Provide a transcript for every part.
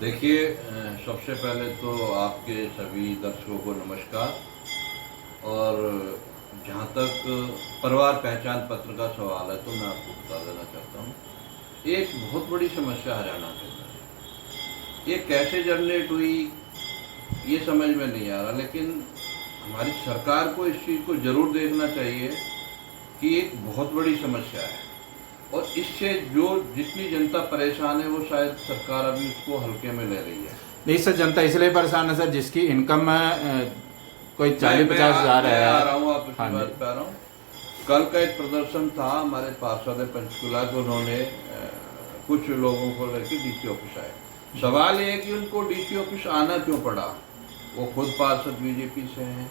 देखिए, सबसे पहले तो आपके सभी दर्शकों को नमस्कार। और जहाँ तक परिवार पहचान पत्र का सवाल है तो मैं आपको बता देना चाहता हूँ, एक बहुत बड़ी समस्या हरियाणा के अंदर है। ये कैसे जनरेट हुई ये समझ में नहीं आ रहा, लेकिन हमारी सरकार को इस चीज़ को ज़रूर देखना चाहिए कि एक बहुत बड़ी समस्या है और इससे जो जितनी जनता परेशान है वो शायद सरकार अभी उसको हल्के में ले रही है। नहीं सर, जनता इसलिए परेशान है सर जिसकी इनकम कोई मैं 40-50 हज़ार मैं आ है। रहा हूँ, आप हाँ उसी जी। बात पे आ रहा हूँ। कल का एक प्रदर्शन था हमारे पार्षद पंचकुला के, उन्होंने कुछ लोगों को लेकर डीसी ऑफिस आए। सवाल ये है कि उनको डीसी ऑफिस आना क्यों पड़ा। वो खुद पार्षद बीजेपी से हैं,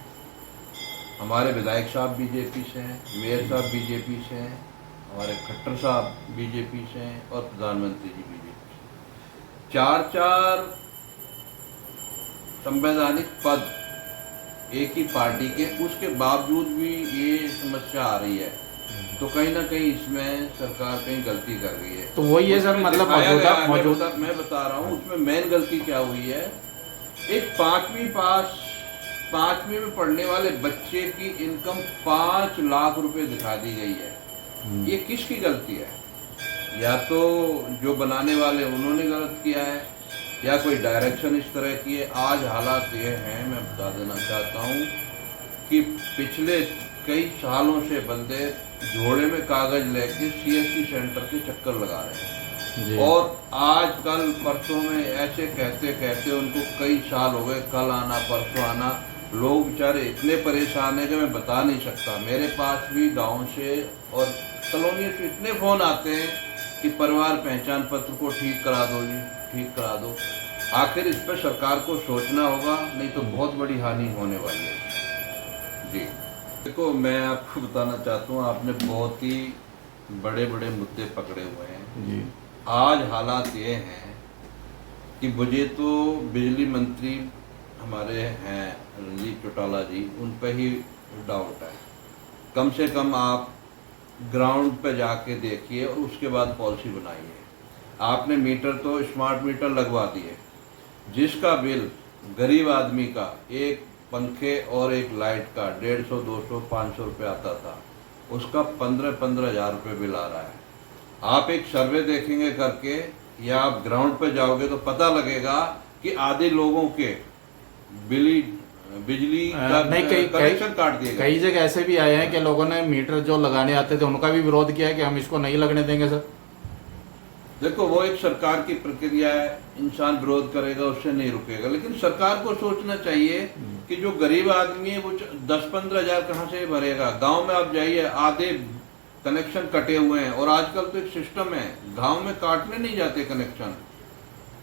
हमारे विधायक साहब बीजेपी से हैं, मेयर साहब बीजेपी से हैं, हमारे खट्टर साहब बीजेपी से हैं और प्रधानमंत्री जी बीजेपी से। चार चार संवैधानिक पद एक ही पार्टी के, उसके बावजूद भी ये समस्या आ रही है। तो कहीं ना कहीं इसमें सरकार कहीं गलती कर रही है। तो वही है सर, उसमें मतलब दिखाया गया है, मौजूदा मैं बता रहा हूँ उसमें मेन गलती क्या हुई है। एक पांचवी में पढ़ने वाले बच्चे की इनकम 5 लाख रुपए दिखा दी गई है। ये किसकी गलती है? या तो जो बनाने वाले उन्होंने गलत किया है या कोई डायरेक्शन इस तरह की है। आज हालात ये हैं, मैं बता देना चाहता हूँ कि पिछले कई सालों से बंदे झोड़े में कागज लेके सीएससी सेंटर के चक्कर लगा रहे हैं जी। और आज कल परसों में ऐसे कहते कहते उनको कई साल हो गए, कल आना परसों आना। लोग बेचारे इतने परेशान हैं कि मैं बता नहीं सकता। मेरे पास भी गांव से और कॉलोनी से इतने फ़ोन आते हैं कि परिवार पहचान पत्र को ठीक करा दो जी, ठीक करा दो। आखिर इस पर सरकार को सोचना होगा, नहीं तो बहुत बड़ी हानि होने वाली है जी। देखो, मैं आपको बताना चाहता हूँ, आपने बहुत ही बड़े बड़े मुद्दे पकड़े हुए हैं जी। आज हालात ये हैं कि मुझे तो बिजली मंत्री हमारे हैं रणजीत चौटाला जी, उन पर ही डाउट है। कम से कम आप ग्राउंड पे जाके देखिए और उसके बाद पॉलिसी बनाइए। आपने मीटर तो स्मार्ट मीटर लगवा दिए, जिसका बिल गरीब आदमी का एक पंखे और एक लाइट का 150, 200, 500 रुपये आता था, उसका 15-15 हज़ार रुपये बिल आ रहा है। आप एक सर्वे देखेंगे करके या आप ग्राउंड पे जाओगे तो पता लगेगा कि आधे लोगों के बिजली का नहीं, कई कनेक्शन काट दिए गए। कई जगह ऐसे भी आए हैं कि लोगों ने मीटर जो लगाने आते थे उनका भी विरोध किया है कि हम इसको नहीं लगने देंगे सर। देखो, वो एक सरकार की प्रक्रिया है, इंसान विरोध करेगा उससे नहीं रुकेगा, लेकिन सरकार को सोचना चाहिए कि जो गरीब आदमी है वो 10-15 हज़ार कहाँ से भरेगा। गांव में आप जाइए, आधे कनेक्शन कटे हुए हैं और आजकल तो एक सिस्टम है, गांव में काटने नहीं जाते कनेक्शन।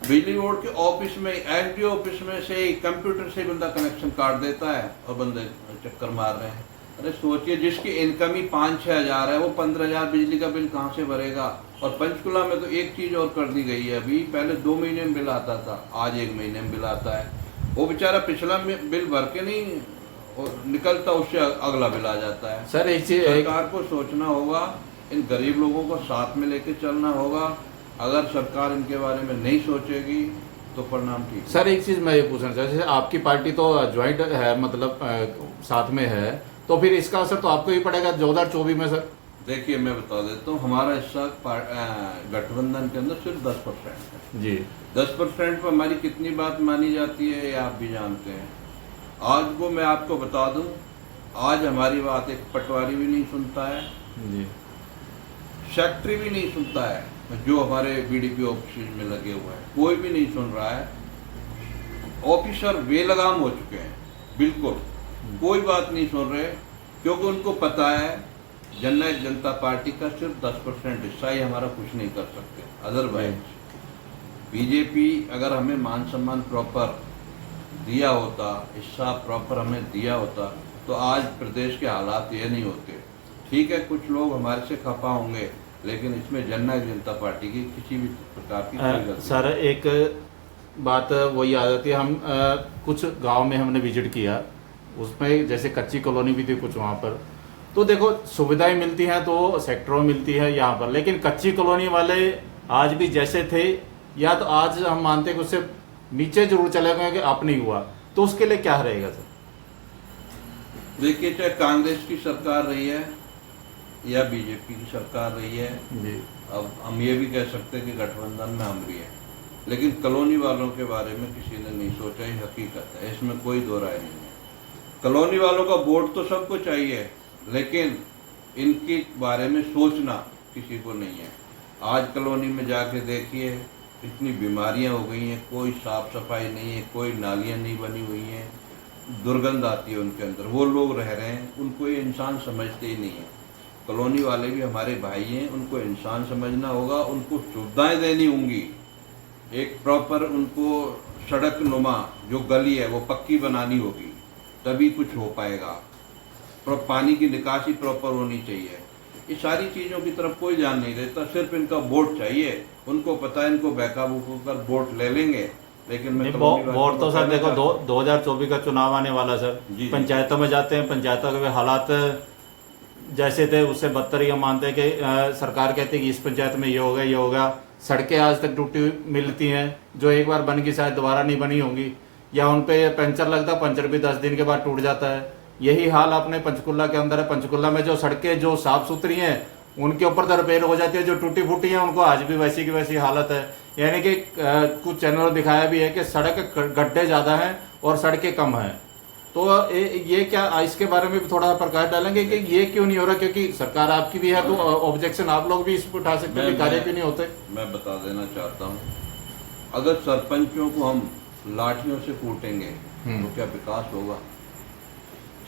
बिजली बोर्ड के ऑफिस में, एसडीओ ऑफिस में से ही कंप्यूटर से बंदा कनेक्शन काट देता है और बंदे चक्कर मार रहे हैं। अरे सोचिए, जिसकी इनकम ही 5-6 हज़ार है वो 15 हज़ार बिजली का बिल कहाँ से भरेगा। और पंचकुला में तो एक चीज़ और कर दी गई है, अभी पहले 2 महीने में बिल आता था, आज 1 महीने में बिल आता है। वो बेचारा पिछला बिल भर के नहीं और निकलता, उससे अगला बिल आ जाता है। सर एक चीज सरकार को सोचना होगा, इन गरीब लोगों को साथ में लेके चलना होगा। अगर सरकार इनके बारे में नहीं सोचेगी तो परिणाम ठीक। सर एक चीज मैं ये पूछना चाहता हूँ, जैसे आपकी पार्टी तो ज्वाइंट है, मतलब साथ में है, तो फिर इसका असर तो आपको ही पड़ेगा 2024 में सर। देखिए, मैं बता देता हूँ, हमारा हिस्सा गठबंधन के अंदर सिर्फ 10% है जी। 10% पर हमारी कितनी बात मानी जाती है ये आप भी जानते हैं। आज को मैं आपको बता दूं, आज हमारी बात एक पटवारी भी नहीं सुनता है जी। सेक्रेटरी भी नहीं सुनता है, जो हमारे बीडीपी ऑफिस में लगे हुए हैं कोई भी नहीं सुन रहा है। ऑफिसर बेलगाम हो चुके हैं, बिल्कुल कोई बात नहीं सुन रहे, क्योंकि उनको पता है जननायक जनता पार्टी का सिर्फ 10% हिस्सा ही हमारा कुछ नहीं कर सकते। अदरवाइज बीजेपी अगर हमें मान सम्मान प्रॉपर दिया होता, हिस्सा प्रॉपर हमें दिया होता, तो आज प्रदेश के हालात ये नहीं होते। ठीक है, कुछ लोग हमारे से खफा होंगे, लेकिन इसमें जननायक जनता पार्टी की किसी भी प्रकार की कोई गलती सर एक बात वही आ जाती है, हम कुछ गांव में हमने विजिट किया, उसमें जैसे कच्ची कॉलोनी भी थी कुछ वहाँ पर, तो देखो सुविधाएं मिलती हैं तो सेक्टरों में मिलती है यहाँ पर, लेकिन कच्ची कॉलोनी वाले आज भी जैसे थे या तो आज हम मानते हैं कि उससे नीचे जरूर चले गए कि अप नहीं हुआ, तो उसके लिए क्या रहेगा सर? देखिए, चाहे कांग्रेस की सरकार रही है या बीजेपी की सरकार रही है, जी अब हम ये भी कह सकते हैं कि गठबंधन में हम भी हैं, लेकिन कॉलोनी वालों के बारे में किसी ने नहीं सोचा। ये हकीकत है, इसमें कोई दो राय नहीं है। कॉलोनी वालों का वोट तो सबको चाहिए, लेकिन इनके बारे में सोचना किसी को नहीं है। आज कॉलोनी में जाके देखिए, इतनी बीमारियां हो गई हैं, कोई साफ सफाई नहीं है, कोई नालियां नहीं बनी हुई हैं, दुर्गंध आती है उनके अंदर। वो लोग रह रहे हैं, उनको ये इंसान समझते ही नहीं है। कॉलोनी वाले भी हमारे भाई हैं, उनको इंसान समझना होगा, उनको सुविधाएं देनी होंगी। एक प्रॉपर उनको सड़क नुमा जो गली है वो पक्की बनानी होगी, तभी कुछ हो पाएगा। पानी की निकासी प्रॉपर होनी चाहिए। ये सारी चीज़ों की तरफ कोई ध्यान नहीं देता, सिर्फ इनका वोट चाहिए। उनको पता है इनको बेकाबू कर वोट ले लेंगे, लेकिन मैं वोट तो सर देखो 2024 का चुनाव आने वाला सर। जी। पंचायतों में जाते हैं, पंचायतों के हालात जैसे थे उससे बदतर ये मानते हैं कि सरकार कहती है कि इस पंचायत में ये हो गया, ये हो गया। सड़कें आज तक टूटी मिलती हैं, जो एक बार बन गई शायद दोबारा नहीं बनी होंगी, या उन पे पंचर लगता, पंचर भी 10 दिन के बाद टूट जाता है। यही हाल अपने पंचकुला के अंदर है। पंचकुला में जो सड़कें जो साफ सुथरी हैं उनके ऊपर तो रिपेयर हो जाती है, जो टूटी फूटी हैं उनको आज भी वैसी की वैसी हालत है। यानी कि कुछ चैनलों ने दिखाया भी है कि सड़क गड्ढे ज़्यादा हैं और सड़कें कम हैं। तो ये क्या, इसके बारे में भी थोड़ा प्रकाश डालेंगे कि ये क्यों नहीं हो रहा? क्योंकि सरकार आपकी भी है तो ऑब्जेक्शन आप लोग भी इस पर उठा सकते हैं, कार्य क्यों नहीं होते? मैं बता देना चाहता हूँ, अगर सरपंचों को हम लाठियों से कूटेंगे तो क्या विकास होगा?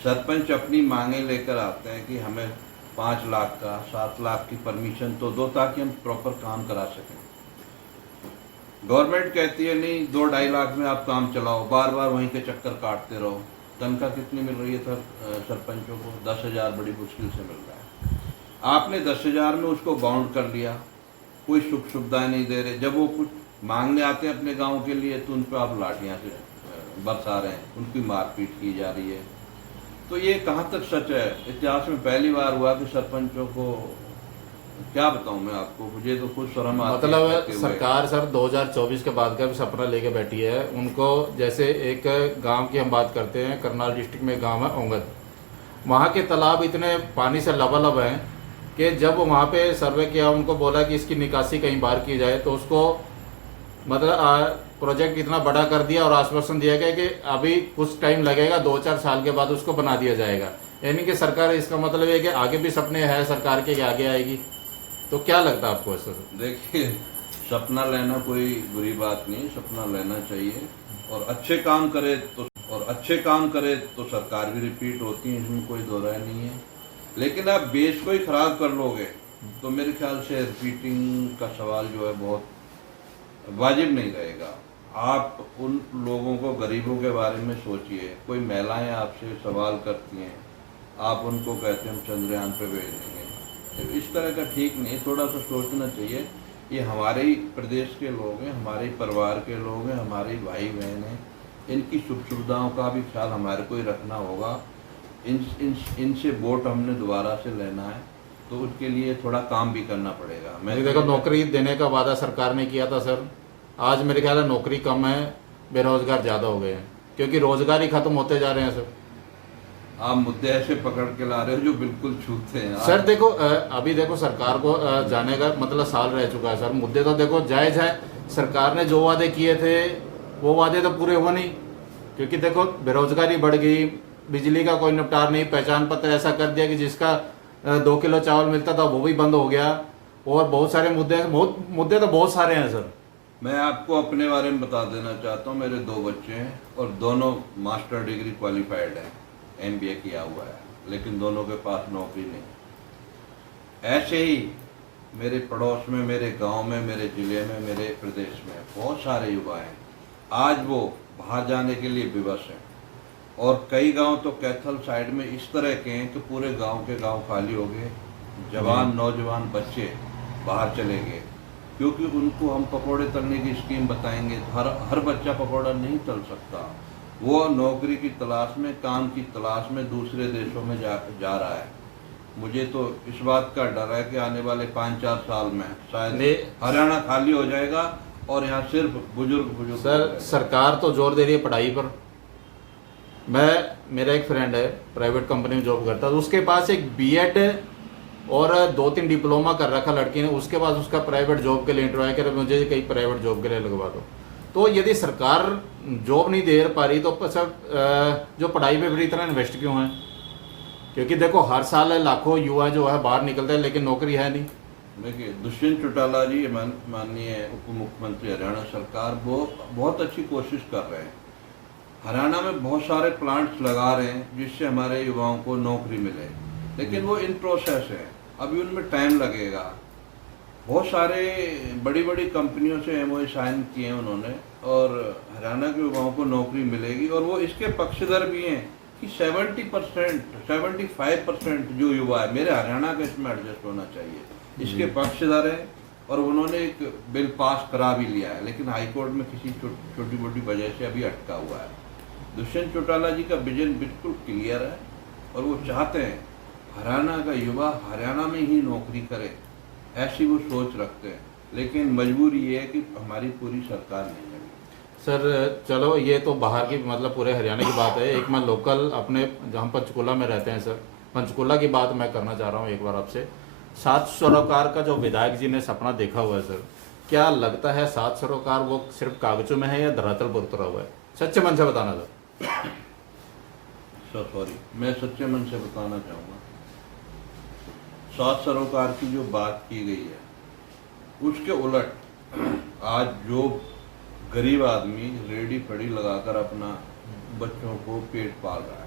सरपंच अपनी मांगे लेकर आते हैं कि हमें 5 लाख का 7 लाख की परमिशन तो दो, ताकि हम प्रॉपर काम करा सकें। गवर्नमेंट कहती है नहीं, 2-2.5 लाख में आप काम चलाओ, बार बार वहीं के चक्कर काटते रहो। तनख्वाह कितनी मिल रही है सर सरपंचों को? 10,000 बड़ी मुश्किल से मिल रहा है। आपने 10,000 में उसको बाउंड कर लिया, कोई सुख सुविधाएं नहीं दे रहे। जब वो कुछ मांगने आते हैं अपने गांव के लिए तो उन पर आप लाठियां से बरसा रहे हैं, उनकी मारपीट की जा रही है। तो ये कहाँ तक सच है? इतिहास में पहली बार हुआ कि सरपंचों को, क्या बताऊं मैं आपको, मुझे तो खुद शर्म आती है। मतलब सरकार सर 2024 के बाद का भी सपना लेके बैठी है। उनको जैसे एक गांव की हम बात करते हैं, करनाल डिस्ट्रिक्ट में गांव है ओंगद, वहाँ के तालाब इतने पानी से लबालब हैं कि जब वहाँ पे सर्वे किया, उनको बोला कि इसकी निकासी कहीं बाहर की जाए, तो उसको मतलब प्रोजेक्ट इतना बड़ा कर दिया और आश्वासन दिया गया कि अभी कुछ टाइम लगेगा, 2-4 साल के बाद उसको बना दिया जाएगा। यानी कि सरकार, इसका मतलब है कि आगे भी सपने हैं सरकार के कि आगे आएगी। तो क्या लगता है आपको ऐसा? देखिए, सपना लेना कोई बुरी बात नहीं, सपना लेना चाहिए, और अच्छे काम करे तो सरकार भी रिपीट होती है, इसमें कोई दो राय नहीं है। लेकिन आप बेस को ही खराब कर लोगे तो मेरे ख्याल से रिपीटिंग का सवाल जो है बहुत वाजिब नहीं रहेगा। आप उन लोगों को, गरीबों के बारे में सोचिए। कोई महिलाएं आपसे सवाल करती हैं, आप उनको कहते हैं हम चंद्रयान पे भेज देंगे। इस तरह का ठीक नहीं, थोड़ा सा सोचना चाहिए। ये हमारे ही प्रदेश के लोग हैं, हमारे ही परिवार के लोग हैं, हमारे ही भाई बहन हैं। इनकी सुख सुविधाओं का भी ख्याल हमारे को ही रखना होगा। इनसे वोट हमने दोबारा से लेना है तो उसके लिए थोड़ा काम भी करना पड़ेगा। मैं देखो, नौकरी देने का वादा सरकार ने किया था सर, आज मेरे ख्याल है नौकरी कम है, बेरोजगार ज़्यादा हो गए हैं, क्योंकि रोजगार ही खत्म होते जा रहे हैं सर। आप मुद्दे ऐसे पकड़ के ला रहे हो जो बिल्कुल छूते हैं सर। देखो अभी देखो, सरकार को जाने का मतलब साल रह चुका है सर। मुद्दे तो देखो जायज है, सरकार ने जो वादे किए थे वो वादे तो पूरे हुए नहीं, क्योंकि देखो बेरोजगारी बढ़ गई, बिजली का कोई निपटार नहीं, पहचान पत्र ऐसा कर दिया कि जिसका 2 किलो चावल मिलता था वो भी बंद हो गया, और बहुत सारे मुद्दे तो बहुत सारे हैं सर। मैं आपको अपने बारे में बता देना चाहता हूँ, मेरे 2 बच्चे हैं और दोनों मास्टर डिग्री क्वालिफाइड हैं, MBA किया हुआ है, लेकिन दोनों के पास नौकरी नहीं। ऐसे ही मेरे पड़ोस में, मेरे गांव में, मेरे ज़िले में, मेरे प्रदेश में बहुत सारे युवा हैं, आज वो बाहर जाने के लिए विवश हैं। और कई गांव तो कैथल साइड में इस तरह के हैं कि पूरे गांव के गांव खाली हो गए, जवान नौजवान बच्चे बाहर चले गए, क्योंकि उनको हम पकौड़े तलने की स्कीम बताएंगे तो हर बच्चा पकौड़ा नहीं तल सकता। वो नौकरी की तलाश में, काम की तलाश में दूसरे देशों में जा रहा है। मुझे तो इस बात का डर है कि आने वाले 5-4 साल में शायद हरियाणा खाली हो जाएगा और यहाँ सिर्फ बुजुर्ग सर सरकार तो जोर दे रही है पढ़ाई पर। मेरा एक फ्रेंड है प्राइवेट कंपनी में जॉब करता है, तो उसके पास एक बीएड और 2-3 डिप्लोमा कर रखा लड़की ने, उसके बाद उसका प्राइवेट जॉब के लिए इंटरव्यू करे मुझे कहीं प्राइवेट जॉब के लिए लगवा दो। तो यदि सरकार जॉब नहीं दे पा रही तो सर जो पढ़ाई पे बुरी तरह इन्वेस्ट क्यों है? क्योंकि देखो हर साल लाखों युवा जो है बाहर निकलते हैं लेकिन नौकरी है नहीं। देखिए दुष्यंत चौटाला जी माननीय उप मुख्यमंत्री हरियाणा सरकार बहुत अच्छी कोशिश कर रहे हैं। हरियाणा में बहुत सारे प्लांट्स लगा रहे हैं जिससे हमारे युवाओं को नौकरी मिले, लेकिन वो इन प्रोसेस है, अभी उनमें टाइम लगेगा। बहुत सारे बड़ी बड़ी कंपनियों से एमओयू साइन किए हैं उन्होंने और हरियाणा के युवाओं को नौकरी मिलेगी। और वो इसके पक्षधर भी हैं कि 70% 75% जो युवा है मेरे हरियाणा का इसमें एडजस्ट होना चाहिए, इसके पक्षधर है। और उन्होंने एक बिल पास करा भी लिया है, लेकिन हाईकोर्ट में किसी छोटी मोटी वजह से अभी अटका हुआ है। दुष्यंत चौटाला जी का विजन बिल्कुल क्लियर है और वो चाहते हैं हरियाणा का युवा हरियाणा में ही नौकरी करे, ऐसी वो सोच रखते हैं। लेकिन मजबूरी ये है कि हमारी पूरी सरकार नहीं है। सर चलो ये तो बाहर की मतलब पूरे हरियाणा की बात है, एक मैं लोकल अपने जहाँ पंचकुला में रहते हैं सर, पंचकुला की बात मैं करना चाह रहा हूँ एक बार आपसे। 7 सरोकार का जो विधायक जी ने सपना देखा हुआ है सर, क्या लगता है 7 सरोकार वो सिर्फ कागजों में है या धरातल पर उतरा हुआ है? सच्चे मन से बताना सर। सॉरी, मैं सच्चे मन से बताना चाहूँगा 7 सरोकार की जो बात की गई है उसके उलट आज जो गरीब आदमी रेडी फड़ी लगाकर अपना बच्चों को पेट पाल रहा है,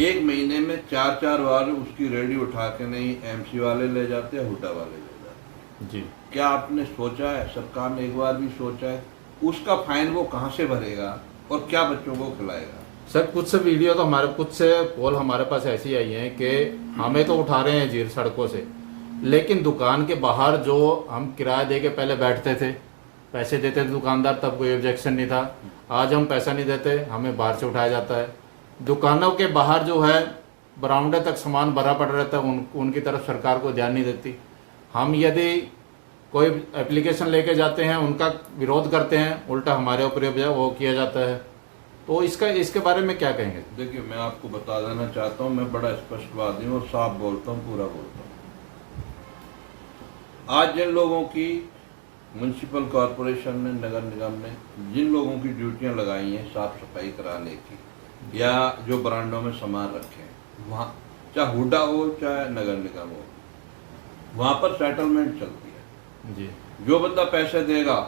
एक महीने में 4-4 बार उसकी रेडी उठा के नहीं एमसी वाले ले जाते हैं, हुड्डा वाले ले जाते हैं जी। क्या आपने सोचा है, सरकार ने एक बार भी सोचा है उसका फाइन वो कहाँ से भरेगा और क्या बच्चों को खिलाएगा? सर कुछ से वीडियो तो कुछ से पोल हमारे पास ऐसी आई हैं कि हमें तो उठा रहे हैं जीर सड़कों से, लेकिन दुकान के बाहर जो हम किराया दे के पहले बैठते थे, पैसे देते थे दुकानदार, तब कोई ऑब्जेक्शन नहीं था। आज हम पैसा नहीं देते, हमें बाहर से उठाया जाता है। दुकानों के बाहर जो है बरामदे तक सामान भरा पड़ रहता है, उनकी तरफ सरकार को ध्यान नहीं देती। हम यदि कोई एप्लीकेशन लेके जाते हैं उनका विरोध करते हैं, उल्टा हमारे ऊपर वो किया जाता है। तो इसके बारे में क्या कहेंगे? देखिए मैं आपको बता देना चाहता हूँ, मैं बड़ा स्पष्टवादी हूँ और साफ बोलता हूँ, पूरा बोलता हूँ। आज जिन लोगों की म्युनिसिपल कॉरपोरेशन ने, नगर निगम ने जिन लोगों की ड्यूटियाँ लगाई हैं साफ सफाई कराने की या जो ब्रांडों में सामान रखे हैं, वहाँ चाहे हुड्डा हो चाहे नगर निगम हो, वहाँ पर सेटलमेंट चलती है जी। जो जो बंदा पैसे देगा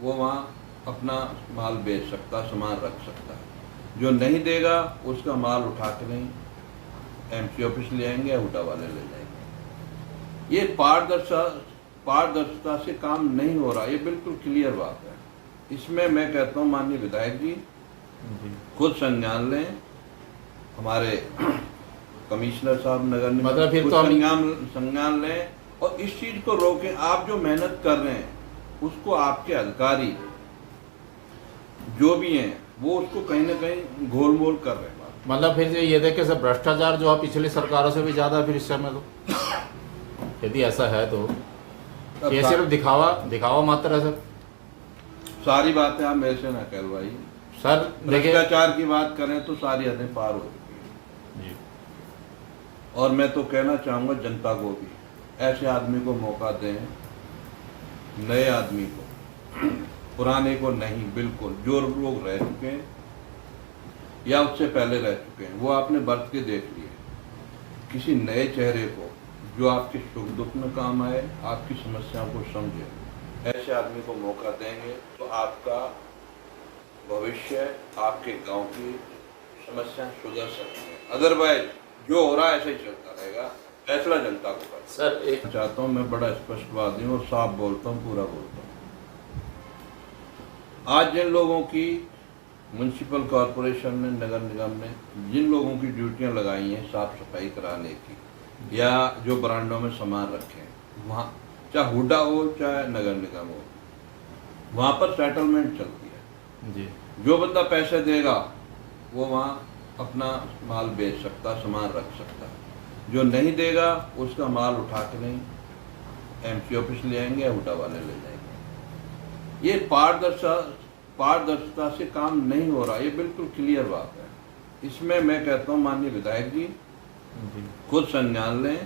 वो वहाँ अपना माल बेच सकता, सामान रख सकता है। जो नहीं देगा उसका माल उठा के नहीं एमसी ऑफिस ले आएंगे या हुड्डा वाले ले जाएंगे। ये पारदर्शिता से काम नहीं हो रहा, ये बिल्कुल क्लियर बात है। इसमें मैं कहता हूँ माननीय विधायक जी खुद संज्ञान लें, हमारे कमिश्नर साहब नगर निगम मतलब फिर खुद तो संज्ञान लें और इस चीज को रोकें। आप जो मेहनत कर रहे हैं उसको आपके अधिकारी जो भी हैं वो उसको कहीं ना कहीं गोलमोल कर रहे हैं। मतलब फिर ये देखे सर भ्रष्टाचार जो है पिछली सरकारों से भी ज्यादा फिर इस समय तो, यदि ऐसा है तो ये सिर्फ दिखावा मात्र है सर। सारी बातें आप मेरे से ना कहलवाइए सर। भ्रष्टाचार की बात करें तो सारी हदें पार हो चुकी है। और मैं तो कहना चाहूंगा जनता को भी ऐसे आदमी को मौका दें, नए आदमी को, पुराने को नहीं। बिल्कुल जो लोग रह चुके हैं या उससे पहले रह चुके हैं वो आपने बरत के देख लिए। किसी नए चेहरे को जो आपके सुख दुख में काम आए, आपकी समस्याओं को समझे, ऐसे आदमी को मौका देंगे तो आपका भविष्य, आपके गांव की समस्याएं सुधर सकती हैं। अदरवाइज जो हो रहा है ऐसे ही चलता रहेगा, फैसला जनता को करना। सर एक चाहता हूँ, मैं बड़ा स्पष्टवादी हूँ और साफ बोलता हूँ, पूरा बोलता हूँ। आज जिन लोगों की म्युनिसिपल कॉरपोरेशन ने, नगर निगम ने जिन लोगों की ड्यूटियाँ लगाई हैं साफ सफाई कराने की या जो ब्रांडों में सामान रखे हैं, वहाँ चाहे हुड्डा हो चाहे नगर निगम हो, वहाँ पर सेटलमेंट चलती है जी। जो बंदा पैसे देगा वो वहाँ अपना माल बेच सकता, सामान रख सकता है। जो नहीं देगा उसका माल उठा के नहीं एमसी ऑफिस ले आएंगे या हुड्डा वाले ले जाएंगे। ये पारदर्शिता से काम नहीं हो रहा, ये बिल्कुल क्लियर बात है। इसमें मैं कहता हूँ माननीय विधायक जी खुद संज्ञान लें,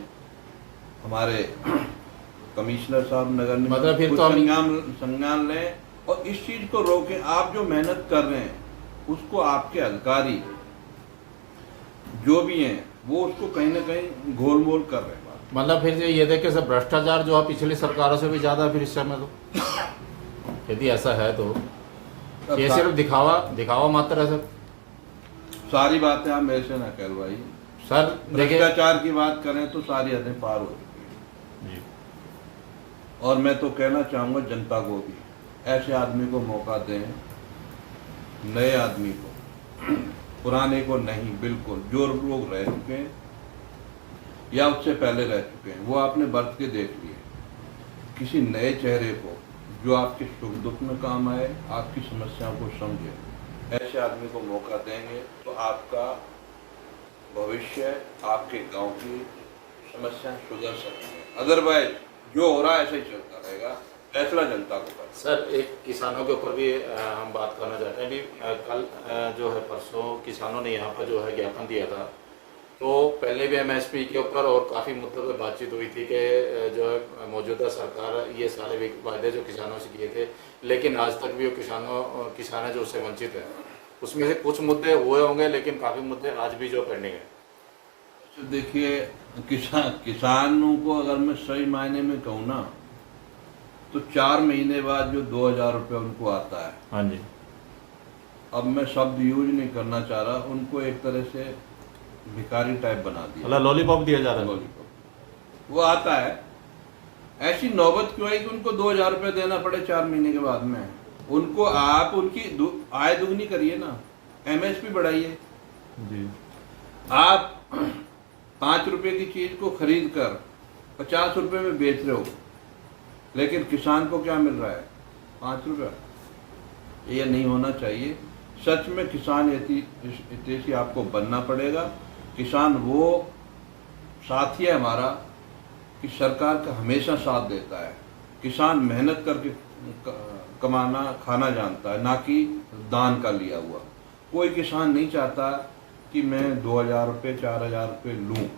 हमारे कमिश्नर साहब नगर निगम मतलब फिर खुद तो संज्ञान लें और इस चीज को रोकें। आप जो मेहनत कर रहे हैं उसको आपके अधिकारी जो भी हैं वो उसको कहीं ना कहीं गोलमोल कर रहे हैं। मतलब फिर ये देखे सर भ्रष्टाचार जो है पिछली सरकारों से भी ज्यादा है फिर इस समय तो, यदि ऐसा है तो ये सिर्फ दिखावा मात्र है सर। सारी बातें आप मेरे से ना कहलवाइए सर। देखिए भ्रष्टाचार की बात करें तो सारी हदें पार हो चुकी है। और मैं तो कहना चाहूंगा जनता को भी, ऐसे आदमी को मौका दें, नए आदमी को, पुराने को नहीं। बिल्कुल जो लोग रह चुके हैं या उससे पहले रह चुके हैं वो आपने बरत के देख लिए। किसी नए चेहरे को जो आपके सुख दुख में काम आए, आपकी समस्याओं को समझे, ऐसे आदमी को मौका देंगे तो आपका भविष्य, आपके गांव की समस्याएं सुधर सकती हैं। अदरवाइज जो हो रहा है ऐसे ही चलता रहेगा। फैसला जनता को करना। सर एक किसानों के ऊपर भी हम बात करना चाहते हैं। अभी कल जो है परसों किसानों ने यहाँ पर जो है ज्ञापन दिया था, तो पहले भी एमएसपी के ऊपर और काफ़ी मुद्दों पर बातचीत हुई थी कि जो है मौजूदा सरकार ये सारे वायदे जो किसानों से किए थे, लेकिन आज तक भी वो किसान है जो उससे वंचित है। उसमें से कुछ मुद्दे हुए होंगे लेकिन काफ़ी मुद्दे आज भी जो पेंडिंग है। तो देखिए किसानों को अगर मैं सही मायने में कहूँ ना तो 4 महीने बाद जो 2000 रुपये उनको आता है, हाँ जी, अब मैं शब्द यूज नहीं करना चाह रहा, उनको एक तरह से भिखारी टाइप बना दिया, मतलब लॉलीपॉप दिया जा रहा है। लॉलीपॉप वो आता है। ऐसी नौबत क्यों आई कि उनको 2000 रुपये देना पड़े 4 महीने के बाद में? उनको आप उनकी आय दुगनी करिए ना, एमएसपी बढ़ाइए। जी। आप 5 रुपए की चीज को खरीद कर 50 रुपए में बेच रहे हो, लेकिन किसान को क्या मिल रहा है? 5 रुपये। ये नहीं होना चाहिए। सच में किसान हितैषी आपको बनना पड़ेगा। किसान वो साथी है हमारा कि सरकार का हमेशा साथ देता है। किसान मेहनत करके कमाना खाना जानता है, ना कि दान का लिया हुआ। कोई किसान नहीं चाहता कि मैं 2000 रुपये 4000 रुपये लूँ,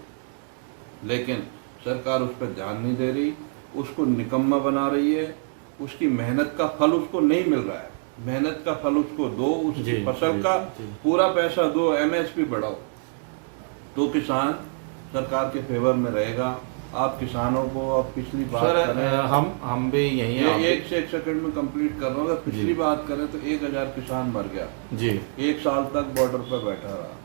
लेकिन सरकार उस पर ध्यान नहीं दे रही, उसको निकम्मा बना रही है। उसकी मेहनत का फल उसको नहीं मिल रहा है। मेहनत का फल उसको दो, उसकी फसल का पूरा पैसा दो, एमएसपी बढ़ाओ, तो किसान सरकार के फेवर में रहेगा। आप किसानों को अब पिछली बात करें, हम भी यही हैं। एक से एक सेकंड में कंप्लीट कर रहा हूँ। अगर पिछली बात करें तो 1000 किसान मर गया जी, 1 साल तक बॉर्डर पर बैठा रहा।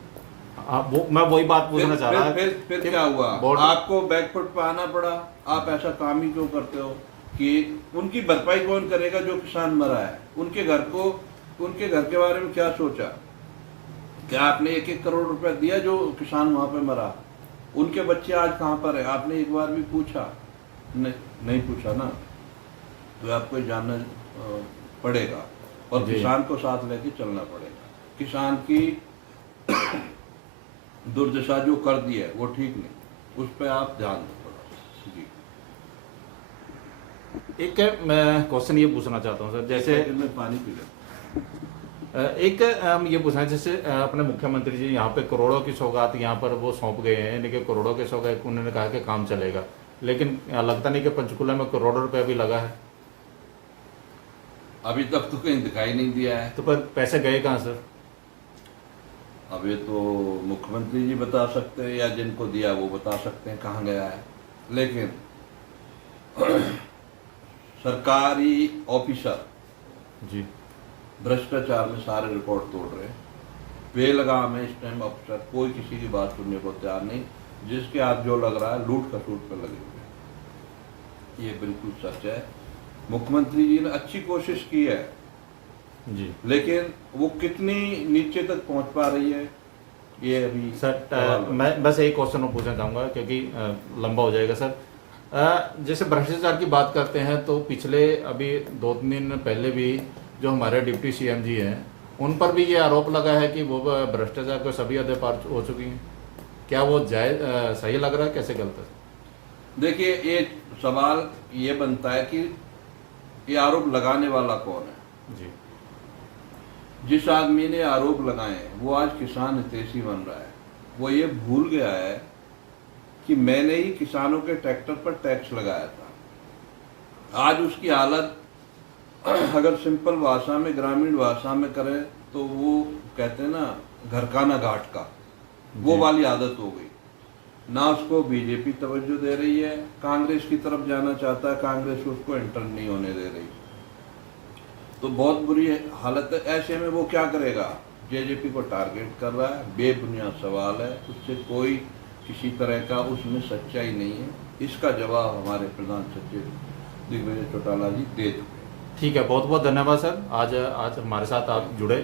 मैं वही बात पूछना चाह रहा। फिर क्या हुआ? आपको बैकफुट पे आना पड़ा। आप ऐसा काम ही क्यों करते हो कि उनकी भरपाई कौन करेगा जो किसान मरा है? उनके घर के बारे में क्या सोचा? क्या आपने 1-1 करोड़ रुपए दिया जो किसान वहां पे मरा? उनके बच्चे आज कहाँ पर है? आपने एक बार भी पूछा? नहीं पूछा ना। तो आपको जानना पड़ेगा और किसान को साथ लेके चलना पड़ेगा। किसान की दुर्दशा जो कर दी है वो ठीक नहीं, उस पर आप ध्यान दो थोड़ा जी। एक मैं क्वेश्चन ये पूछना चाहता हूँ सर, जैसे मैं पानी पी लेता। एक हम ये पूछना है, जैसे अपने मुख्यमंत्री जी यहाँ पे करोड़ों की सौगात यहाँ पर वो सौंप गए हैं, यानी कि करोड़ों की सौगात उन्होंने कहा कि काम चलेगा, लेकिन लगता नहीं कि पंचकुला में करोड़ों रुपए अभी लगा है। अभी तक तो कहीं दिखाई नहीं दिया है। तो पर पैसे गए कहाँ सर? अब ये तो मुख्यमंत्री जी बता सकते हैं या जिनको दिया वो बता सकते हैं कहाँ गया है। लेकिन सरकारी ऑफिसर जी भ्रष्टाचार में सारे रिकॉर्ड तोड़ रहे हैं। बेलगाम है इस टाइम अफसर, कोई किसी की बात सुनने को तैयार नहीं। जिसके हाथ जो लग रहा है लूट खसूट पर लगे हुए हैं। ये बिल्कुल सच है। मुख्यमंत्री जी ने अच्छी कोशिश की है जी, लेकिन वो कितनी नीचे तक पहुंच पा रही है ये अभी सर। मैं बस एक क्वेश्चन और पूछना चाहूँगा क्योंकि लंबा हो जाएगा सर। जैसे भ्रष्टाचार की बात करते हैं तो पिछले अभी 2-3 दिन पहले भी जो हमारे डिप्टी सीएम जी हैं उन पर भी ये आरोप लगा है कि वो भ्रष्टाचार को सभी हदें पार हो चुकी हैं। क्या वो सही लग रहा है, कैसे गलत है? देखिए, एक सवाल ये बनता है कि ये आरोप लगाने वाला कौन है? जी जिस आदमी ने आरोप लगाए हैं, वो आज किसान हितैषी बन रहा है। वो ये भूल गया है कि मैंने ही किसानों के ट्रैक्टर पर टैक्स लगाया था। आज उसकी हालत अगर सिंपल भाषा में, ग्रामीण भाषा में करें तो वो कहते हैं ना, घर का ना घाट का, वो जी। वाली आदत हो गई। ना उसको बीजेपी तवज्जो दे रही है, कांग्रेस की तरफ जाना चाहता है, कांग्रेस उसको एंटर नहीं होने दे रही। तो बहुत बुरी हालत है। ऐसे में वो क्या करेगा? जेजेपी को टारगेट कर रहा है, बेबुनियाद सवाल है, उससे कोई किसी तरह का उसमें सच्चाई नहीं है। इसका जवाब हमारे प्रधान सचिव दिग्विजय चौटाला जी दे चुके हैं। ठीक है, बहुत बहुत धन्यवाद सर, आज हमारे साथ आप जुड़े।